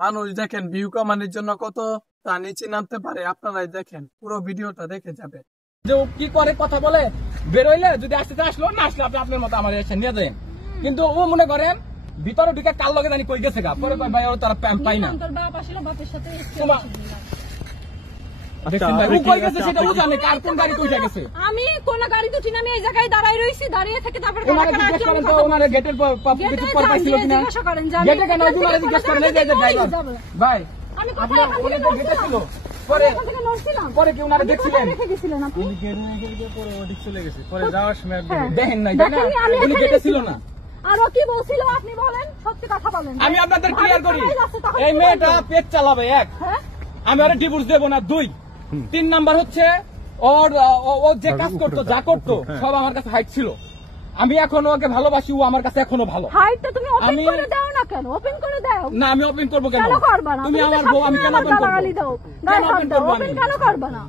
মানুষ দেখেন ভিউ কামানোর জন্য কত তা নিচে নামতে পারে, আপনারাই দেখেন, পুরো ভিডিওটা দেখে যাবে। যে ও কি করে কথা বলে, বেরোইলে যদি আসতে আসলো, না আসলে আপনি আপনার মতো আমার এসে নিয়ে যান। কিন্তু ও মনে করেন ভিতরে ঢুকে কাল লগে জানি কই গেছে গা, পরে কয় ভাই ওর তারা পাই না। তোর বাপ আসলে বাপের সাথে আমি কোন গাড়ি দুটি না, আমি এই জায়গায় দাঁড়াই রইছি, দাঁড়িয়ে থেকে তারপর ভাই আমি পরে কি ওনারা দেখছিলেন দেখেন নাই, উনি গেটে ছিল না। আরো কি বলছিল আপনি বলেন, সত্যি কথা বলেন। আমি আপনাদের ক্লিয়ার করি, এই মেয়েটা পেট চালাবে এক, আমি আরে ডিভোর্স দেবো না। 2, 3 নাম্বার হচ্ছে ওর ও যে কাজ করতো যা করতো সব আমার কাছে হাইট ছিল। আমি এখন ওকে ভালোবাসি, ও আমার কাছে এখনো ভালো। হাইটটা তুমি ওপেন করে দাও না কেন? ওপেন করে দাও না, আমি ওপেন করবো কেন? কেন করবা না? তুমি আমার বউ, আমি কেন ওপেন করবো? ওপেন কেন করবা না?